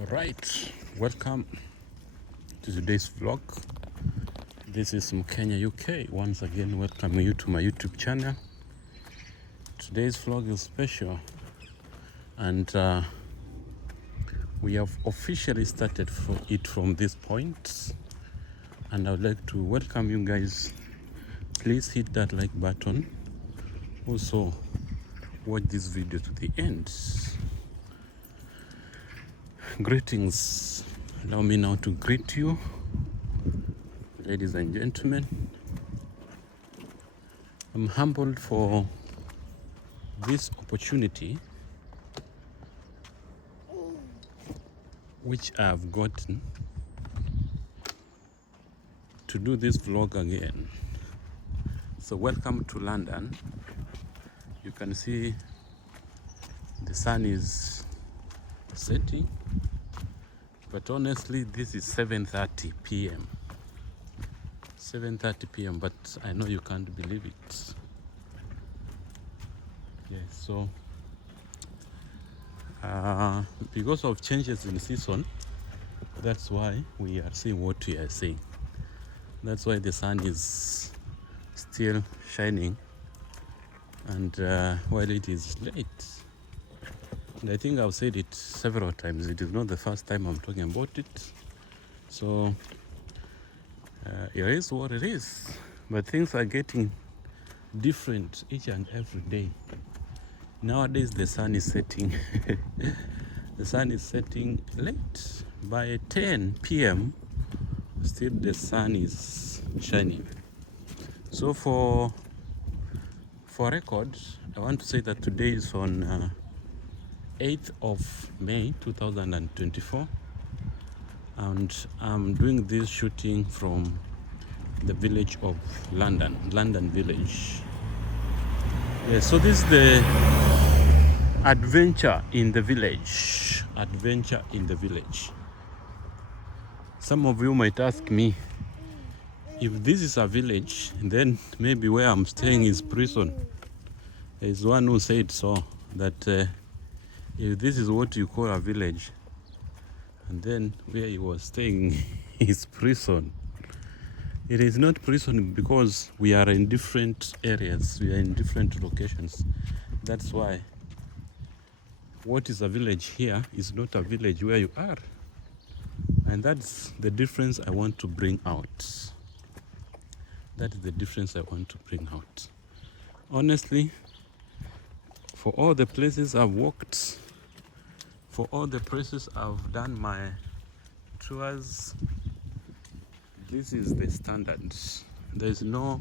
Alright, welcome to today's vlog. This is Mkenya UK. Once again, welcoming you to my YouTube channel. Today's vlog is special and we have officially started it from this point. And I would like to welcome you guys. Please hit that like button. Also, watch this video to the end. Greetings. Allow me now to greet you, ladies and gentlemen. I'm humbled for this opportunity which I've gotten to do this vlog again. So welcome to London. You can see the sun is setting, but honestly this is 7:30 p.m. 7:30 p.m. but I know you can't believe it. Yeah, so because of changes in season, that's why we are seeing what we are seeing. That's why the sun is still shining, and while it is late. And I think I've said it several times. It is not the first time I'm talking about it. So it is what it is. But things are getting different each and every day. Nowadays the sun is setting. The sun is setting late. By 10 p.m. still the sun is shining. So for record, I want to say that today is on 8th of May 2024, and I'm doing this shooting from the village of London Village. Yeah, so this is the adventure in the village. Some of you might ask me, if this is a village, then maybe where I'm staying is prison. There's one who said so, that if this is what you call a village, and then where he was staying is prison. It is not prison because we are in different areas, we are in different locations. That's why what is a village here is not a village where you are. And that's the difference I want to bring out. That is the difference I want to bring out. Honestly, for all the places I've walked, for all the places I've done my tours, this is the standards. There is no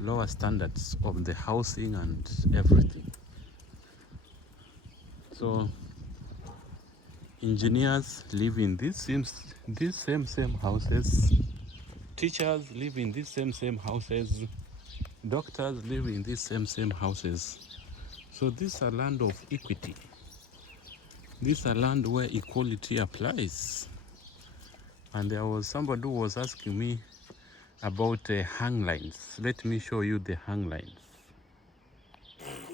lower standards of the housing and everything. So engineers live in these same houses. Teachers live in these same houses. Doctors live in these same houses. So this is a land of equity. This is a land where equality applies. And there was somebody who was asking me about hang lines. Let me show you the hang lines.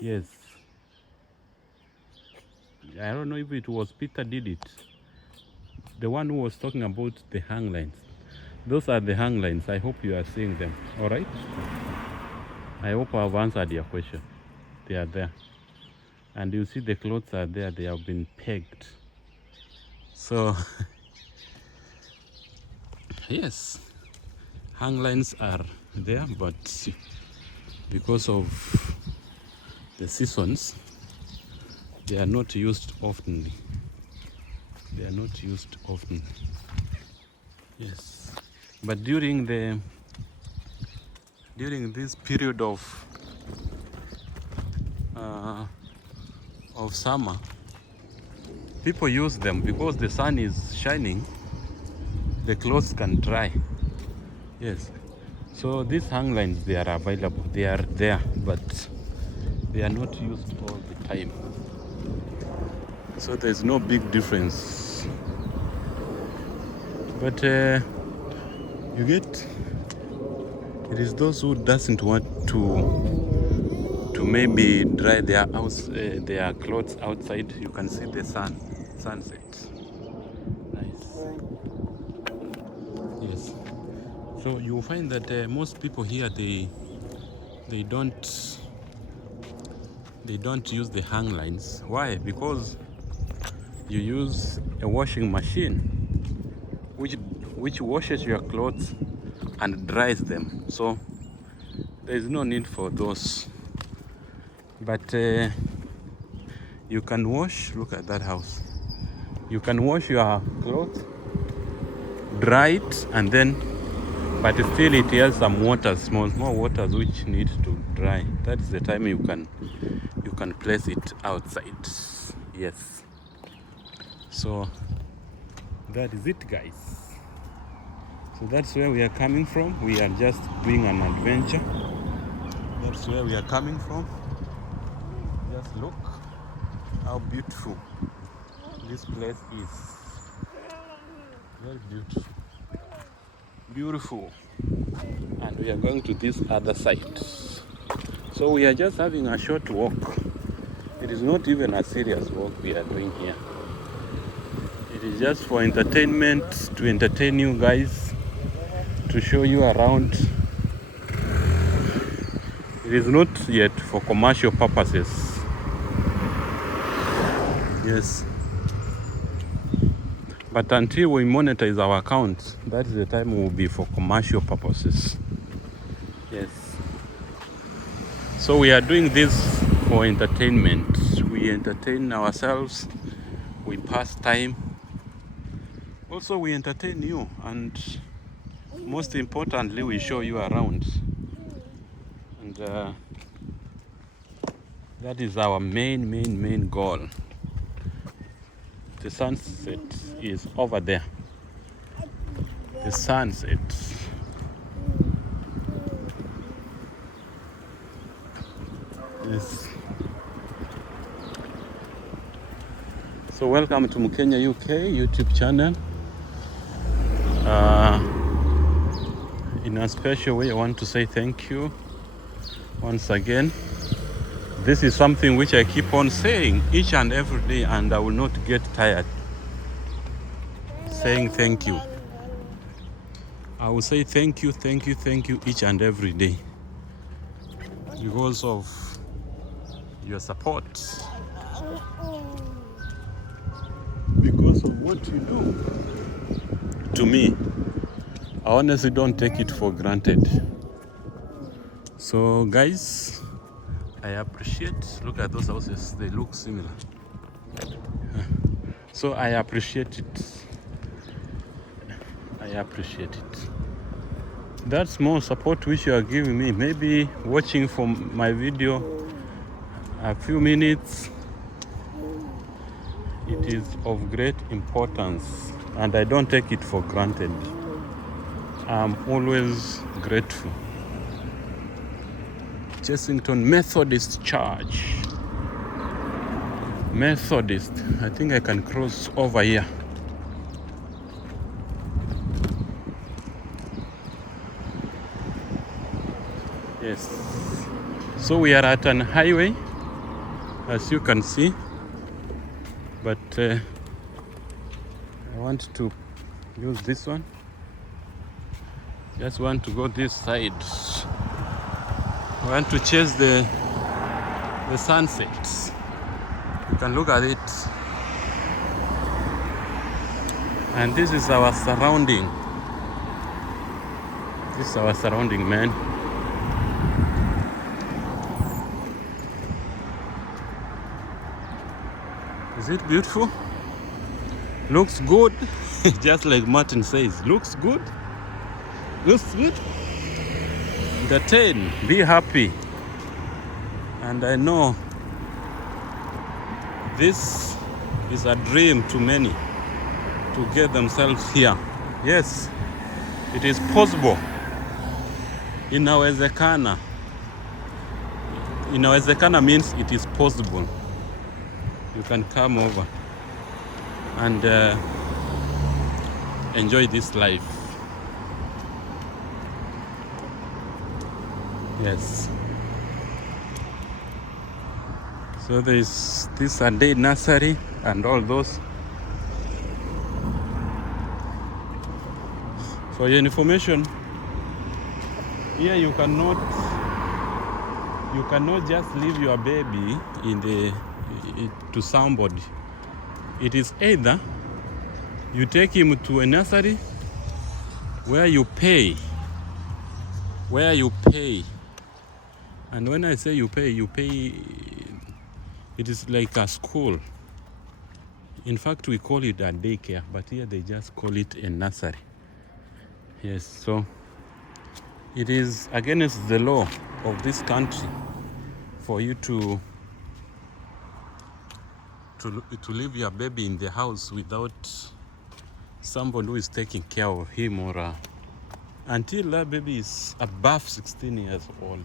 Yes. I don't know if it was Peter did it. The one who was talking about the hang lines. Those are the hang lines. I hope you are seeing them. All right? I hope I've answered your question. They are there. And you see the clothes are there. They have been pegged. So, yes, hang lines are there, but because of the seasons, they are not used often. Yes, but during this period of summer, people use them because the sun is shining. The clothes can dry. Yes, so these hang lines, they are available, they are there, but they are not used all the time. So there's no big difference. But you get, it is those who doesn't want to maybe dry their clothes outside. You can see the sunset. Yes. So you'll find that most people here they don't use the hang lines. Why? Because you use a washing machine which washes your clothes and dries them. So there is no need for those. But you can wash. Look at that house. You can wash your clothes, dry it, and then, but still it has some water, small waters which need to dry. That is the time you can place it outside. Yes. So that is it, guys. So that's where we are coming from. We are just doing an adventure. That's where we are coming from. Just look how beautiful this place is. Very beautiful. Beautiful. And we are going to this other side. So we are just having a short walk. It is not even a serious walk we are doing here. It is just for entertainment, to entertain you guys, to show you around. It is not yet for commercial purposes. Yes. But until we monetize our account, that is the time it will be for commercial purposes. Yes. So we are doing this for entertainment. We entertain ourselves, we pass time. Also we entertain you, and most importantly we show you around. And that is our main goal. The sunset is over there. The sunset. Yes. So welcome to Mukenya UK YouTube channel. In a special way, I want to say thank you once again. This is something which I keep on saying each and every day, and I will not get tired saying thank you. I will say thank you each and every day because of your support, because of what you do to me. I honestly don't take it for granted. So guys, I appreciate, look at those houses, they look similar. So I appreciate it. I appreciate it. That small support which you are giving me, maybe watching from my video a few minutes, it is of great importance, and I don't take it for granted. I'm always grateful. Chessington Methodist Church. Methodist. I think I can cross over here. Yes. So we are at an highway, as you can see. But I want to use this one. Just want to go this side. I want to chase the sunsets. You can look at it. And this is our surrounding. This is our surrounding, man. Is it beautiful? Looks good. Just like Martin says, looks good. Looks good. Entertain, be happy. And I know this is a dream to many to get themselves here. Yes, it is possible. Inawezekana. Inawezekana means it is possible. You can come over and enjoy this life. Yes. So there is this Sunday nursery and all those. For your information, here you cannot just leave your baby to somebody. It is either you take him to a nursery where you pay. And when I say you pay, it is like a school. In fact, we call it a daycare, but here they just call it a nursery. Yes, so it is against the law of this country for you to leave your baby in the house without somebody who is taking care of him or her, until that baby is above 16 years old.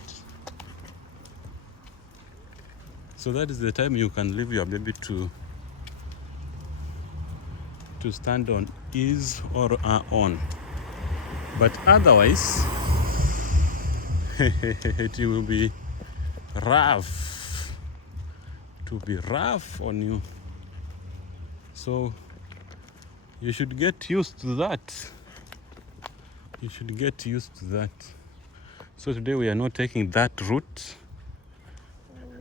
So that is the time you can leave your baby to stand on his or her own. But otherwise, it will be rough. To be rough on you. So you should get used to that. So today we are not taking that route.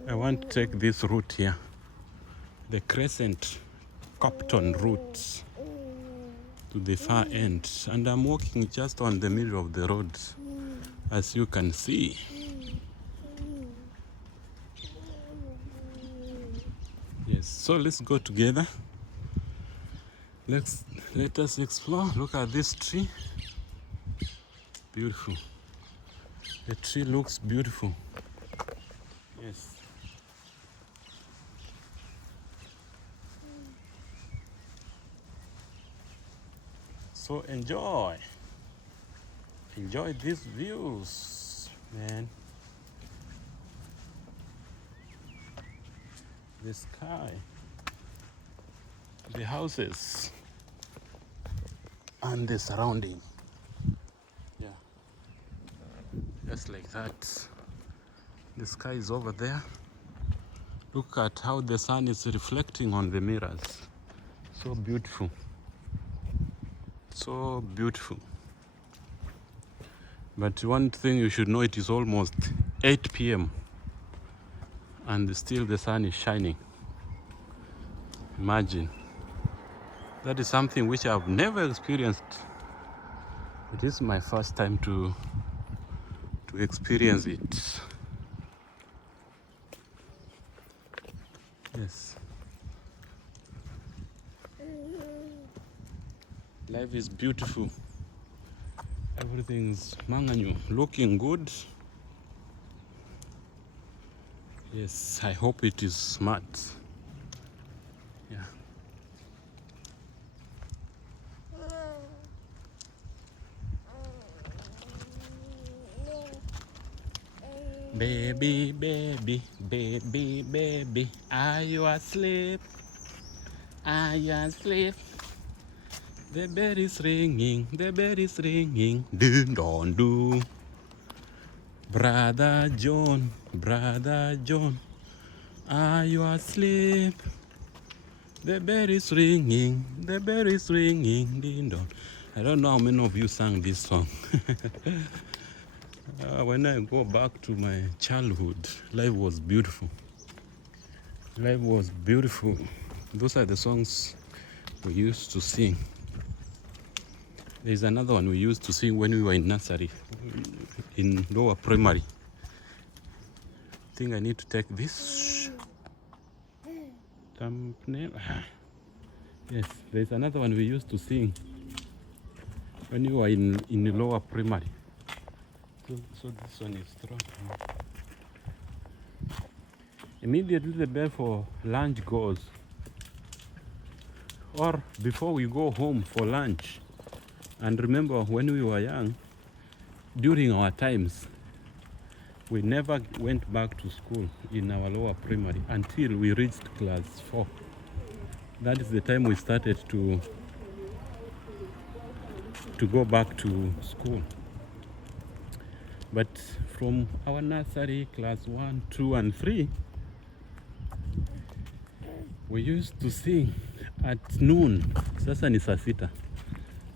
I want to take this route here, the Crescent Copton route to the far end, and I'm walking just on the middle of the road, as you can see. Yes, so let's go together. Let us explore. Look at this tree. Beautiful. The tree looks beautiful. Yes. So enjoy these views, man. The sky, the houses, and the surrounding. Yeah, just like that. The sky is over there. Look at how the sun is reflecting on the mirrors. So beautiful. So beautiful. But one thing you should know, it is almost 8 p.m. and still the sun is shining. Imagine. That is something which I've never experienced. It is my first time to experience it. Yes. Life is beautiful. Everything's manganyu, looking good. Yes, I hope it is smart. Yeah. Baby, baby, baby, baby, are you asleep? Are you asleep? The bell is ringing, ding dong do. Brother John, are you asleep? The bell is ringing, ding dong. I don't know how many of you sang this song. When I go back to my childhood, life was beautiful. Those are the songs we used to sing. There's another one we used to sing when we were in nursery, in lower primary. I think I need to take this thumbnail. Yes, there's another one we used to sing when we were in the lower primary. So this one is strong. Immediately the bell for lunch goes, or before we go home for lunch. And remember, when we were young, during our times, we never went back to school in our lower primary until we reached class 4. That is the time we started to go back to school. But from our nursery, class 1, 2, and 3, we used to sing at noon. Sasa ni saa sita.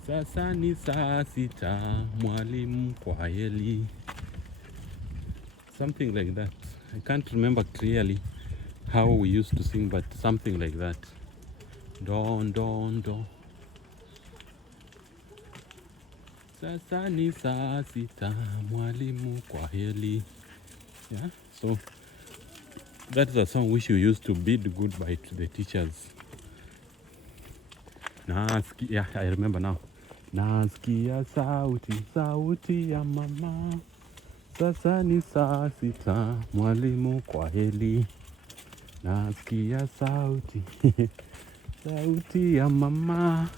Sasa ni saa sita, mwalimu kwaheri. Something like that. I can't remember clearly how we used to sing, but something like that. Don, don, don. Sasa ni saa sita, mwalimu kwaheri. Yeah, so that's a song which we used to bid goodbye to the teachers. Yeah, I remember now. Nasikia sauti, sauti ya mama. Sasa ni saa sita, mwalimu kwaheri. Nasikia sauti, sauti ya mama.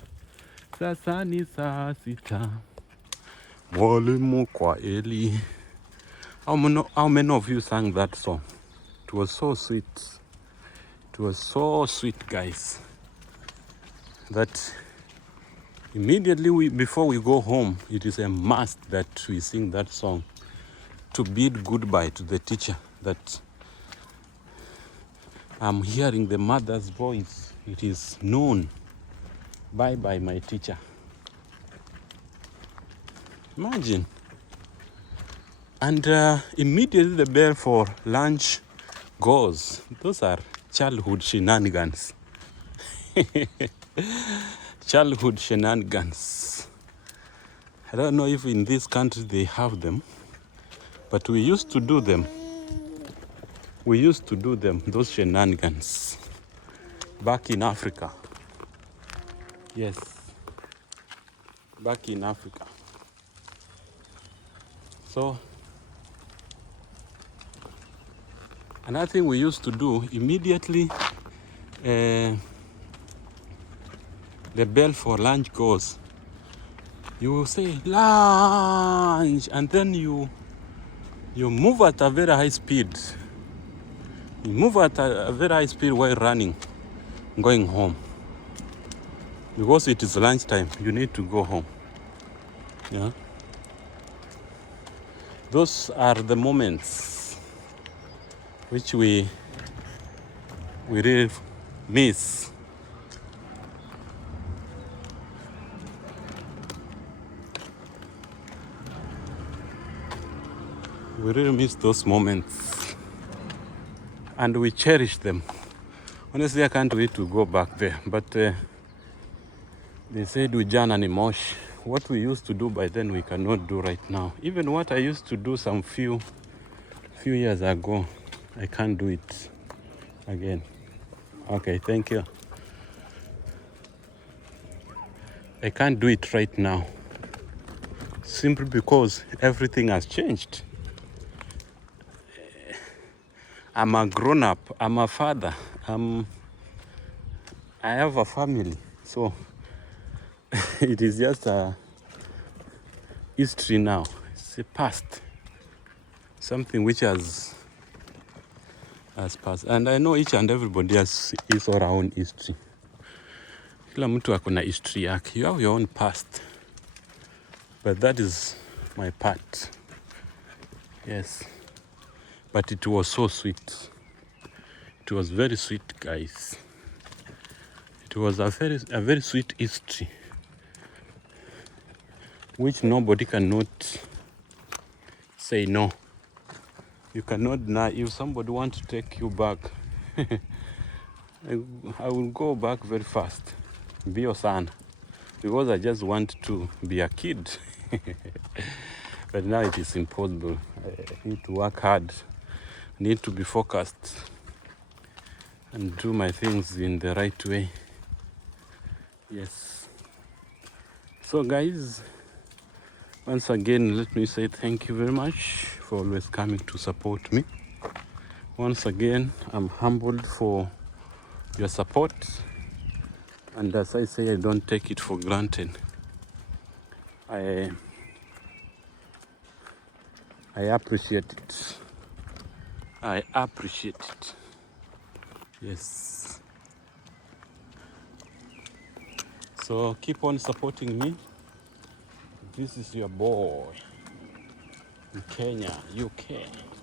Sasa ni saa sita, mwalimu kwaheri. How many of you sang that song? It was so sweet. It was so sweet, guys. That immediately before we go home, it is a must that we sing that song to bid goodbye to the teacher, that I'm hearing the mother's voice. It is known. Bye bye, my teacher. Imagine. And immediately the bell for lunch goes. Those are childhood shenanigans. Childhood shenanigans. I don't know if in this country they have them, but we used to do them. We used to do them, those shenanigans, back in Africa. Yes, back in Africa. So, another thing we used to do, immediately the bell for lunch goes, you will say, lunch, and then you move at a very high speed. You move at a very high speed while running, going home. Because it is lunchtime, you need to go home. Yeah. Those are the moments which we really miss. We really miss those moments, and we cherish them. Honestly, I can't wait to go back there. But they said ujana ni moshi. What we used to do by then, we cannot do right now. Even what I used to do some few years ago, I can't do it again. Okay, thank you. I can't do it right now, simply because everything has changed. I'm a grown-up. I'm a father. I have a family. So it is just a history now. It's a past. Something which has passed. And I know each and everybody has his or her own history. Kila mtu akona history yake. You have your own past. But that is my part. Yes. But it was so sweet. It was very sweet, guys. It was a very sweet history, which nobody cannot say no. You cannot deny. If somebody wants to take you back, I will go back very fast. Be your son. Because I just want to be a kid. But now it is impossible. I need to work hard. I need to be focused and do my things in the right way. Yes. So guys, once again, let me say thank you very much for always coming to support me. Once again, I'm humbled for your support. And as I say, I don't take it for granted. I appreciate it. I appreciate it. Yes. So keep on supporting me. This is your boy in Kenya, UK.